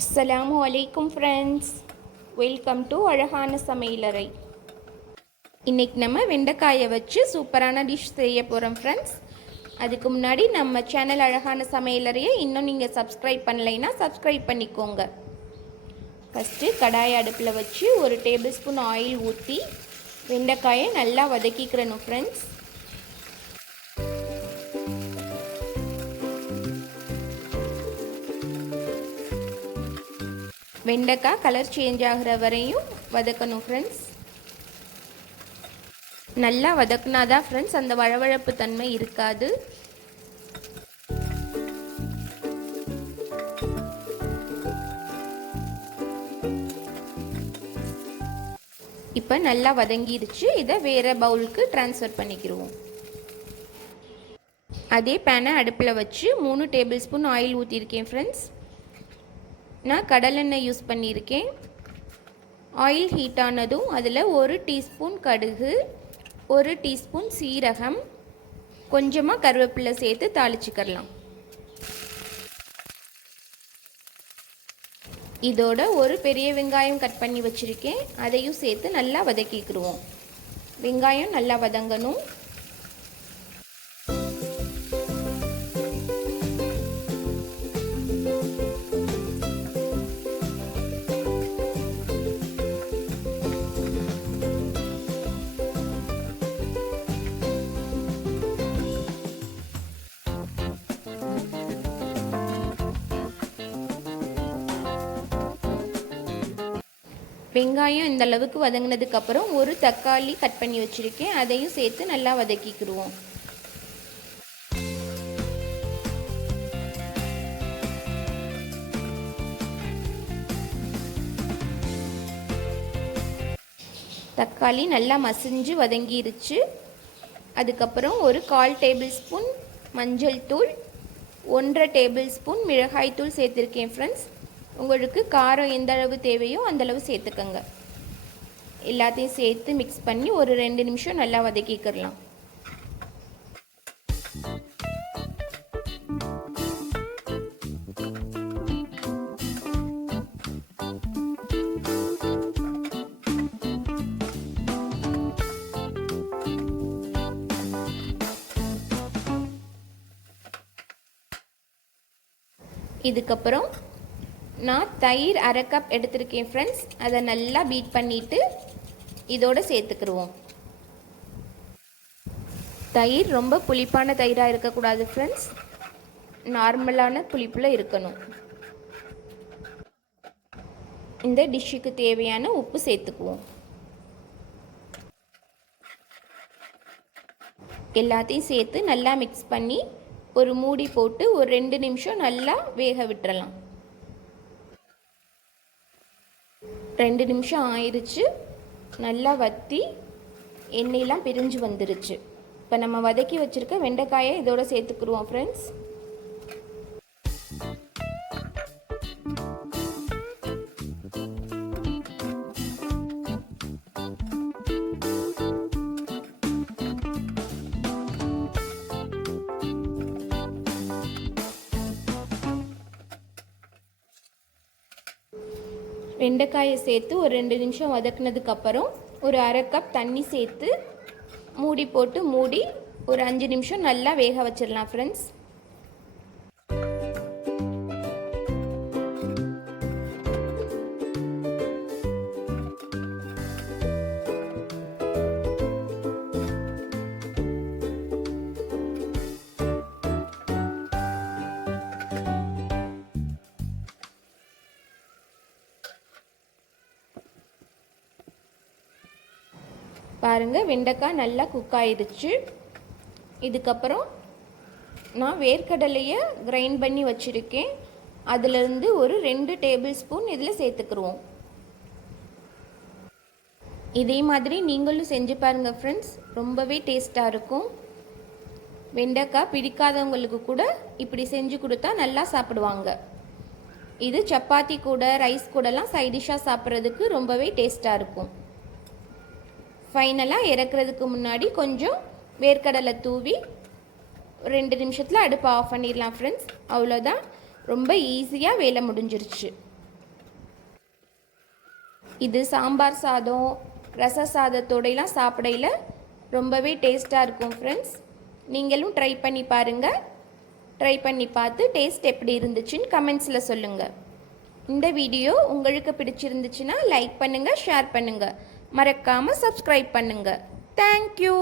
அஸ்ஸலாமு அலைக்கும் friends, welcome to அழகான சமையலறை. இன்றைக்கி நம்ம வெண்டைக்காயை வச்சு சூப்பரான டிஷ் செய்ய போகிறோம் ஃப்ரெண்ட்ஸ். அதுக்கு முன்னாடி நம்ம சேனல் அழகான சமையலறையை இன்னும் நீங்கள் சப்ஸ்கிரைப் பண்ணலைன்னா சப்ஸ்கிரைப் பண்ணிக்கோங்க. ஃபஸ்ட்டு கடாயை அடுப்பில் வச்சு 1 டேபிள் ஸ்பூன் ஆயில் ஊற்றி வெண்டைக்காயை நல்லா வதக்கிக்கிறணும் ஃப்ரெண்ட்ஸ். வெண்டைக்காய் கலர் சேஞ்ச் ஆகிற வரையும் வதக்கணும் ஃப்ரெண்ட்ஸ். நல்லா வதக்குனாதான் ஃப்ரெண்ட்ஸ் அந்த வழவழப்பு தன்மை இருக்காது. இப்போ நல்லா வதங்கிடுச்சு. இதை வேறு பவுலுக்கு ட்ரான்ஸ்ஃபர் பண்ணிக்கிடுவோம். அதே பேனை அடுப்பில் வச்சு 3 டேபிள் ஸ்பூன் ஆயில் ஊற்றிருக்கேன் ஃப்ரெண்ட்ஸ். நான் கடலெண்ணெய் யூஸ் பண்ணியிருக்கேன். ஆயில் ஹீட் ஆனதும் அதில் 1 டீஸ்பூன் கடுகு, 1 டீஸ்பூன் சீரகம், கொஞ்சமாக கருவேப்பிலை சேர்த்து தாளிச்சுக்கலாம். இதோட ஒரு பெரிய வெங்காயம் கட் பண்ணி வச்சுருக்கேன், அதையும் சேர்த்து நல்லா வதக்கிக்கிடுவோம். வெங்காயம் நல்லா வதங்கணும். வெங்காயம் இந்த அளவுக்கு வதங்கினதுக்கப்புறம் 1 தக்காளி கட் பண்ணி வச்சுருக்கேன், அதையும் சேர்த்து நல்லா வதக்கிக்கிடுவோம். தக்காளி நல்லா மசிஞ்சு வதங்கிருச்சு. அதுக்கப்புறம் 1/4 டேபிள் ஸ்பூன் மஞ்சள் தூள், 1/2 டேபிள் ஸ்பூன் மிளகாய் தூள் சேர்த்துருக்கேன் ஃப்ரெண்ட்ஸ். உங்களுக்கு காரம் எந்த அளவு தேவையோ அந்தளவு சேர்த்துக்கங்க. எல்லாத்தையும் சேர்த்து மிக்ஸ் பண்ணி ஒரு 2 நிமிஷம் நல்லா வதக்கிக்கலாம். இதுக்கப்புறம் நான் தயிர் 1/2 கப் எடுத்திருக்கேன் ஃப்ரெண்ட்ஸ். அதை நல்லா பீட் பண்ணிவிட்டு இதோடு சேர்த்துக்கிடுவோம். தயிர் ரொம்ப புளிப்பான தயிராக இருக்கக்கூடாது ஃப்ரெண்ட்ஸ், நார்மலான புளிப்பில் இருக்கணும். இந்த டிஷ்ஷுக்கு தேவையான உப்பு சேர்த்துக்குவோம். எல்லாத்தையும் சேர்த்து நல்லா மிக்ஸ் பண்ணி ஒரு மூடி போட்டு ஒரு 2 நிமிஷம் நல்லா வேக விட்டுறலாம். 2 நிமிஷம் ஆயிடுச்சு. நல்லா வற்றி எண்ணெயெலாம் பிரிஞ்சு வந்துருச்சு. இப்போ நம்ம வதக்கி வச்சுருக்க வெண்டைக்காயை இதோட சேர்த்துக்குருவோம் ஃப்ரெண்ட்ஸ். வெண்டைக்காயை சேர்த்து ஒரு 2 நிமிஷம் வதக்குனதுக்கப்புறம் ஒரு 1/2 கப் தண்ணி சேர்த்து மூடி போட்டு மூடி ஒரு 5 நிமிஷம் நல்லா வேக வச்சிடலாம் ஃப்ரெண்ட்ஸ். பாருங்கள், வெண்டைக்காய் நல்லா குக் ஆயிடுச்சு. இதுக்கப்புறம் நான் வேர்க்கடலையை கிரைண்ட் பண்ணி வச்சுருக்கேன், அதிலிருந்து ஒரு 2 டேபிள் ஸ்பூன் இதில் சேர்த்துக்குருவோம். இதே மாதிரி நீங்களும் செஞ்சு பாருங்கள் ஃப்ரெண்ட்ஸ், ரொம்பவே டேஸ்ட்டாக இருக்கும். வெண்டைக்காய் பிடிக்காதவங்களுக்கு கூட இப்படி செஞ்சு கொடுத்தா நல்லா சாப்பிடுவாங்க. இது சப்பாத்தி கூட ரைஸ் கூடலாம் சைடிஷ்ஷாக சாப்பிட்றதுக்கு ரொம்பவே டேஸ்ட்டாக இருக்கும். ஃபைனலாக இறக்குறதுக்கு முன்னாடி கொஞ்சம் வேர்க்கடலை தூவி 2 நிமிஷத்தில் அடுப்பை ஆஃப் பண்ணிடலாம் ஃப்ரெண்ட்ஸ். அவ்வளோதான், ரொம்ப ஈஸியாக வேலை முடிஞ்சிருச்சு. இது சாம்பார் சாதம் ரச சாதத்தோடையெல்லாம் சாப்பிடையில் ரொம்பவே டேஸ்ட்டாக இருக்கும் ஃப்ரெண்ட்ஸ். நீங்களும் ட்ரை பண்ணி பாருங்கள். ட்ரை பண்ணி பார்த்து டேஸ்ட் எப்படி இருந்துச்சுன்னு கமெண்ட்ஸில் சொல்லுங்கள். இந்த வீடியோ உங்களுக்கு பிடிச்சிருந்துச்சுன்னா லைக் பண்ணுங்கள், ஷேர் பண்ணுங்கள், மறக்காமல் சப்ஸ்கிரைப் பண்ணுங்கள். தேங்க்யூ.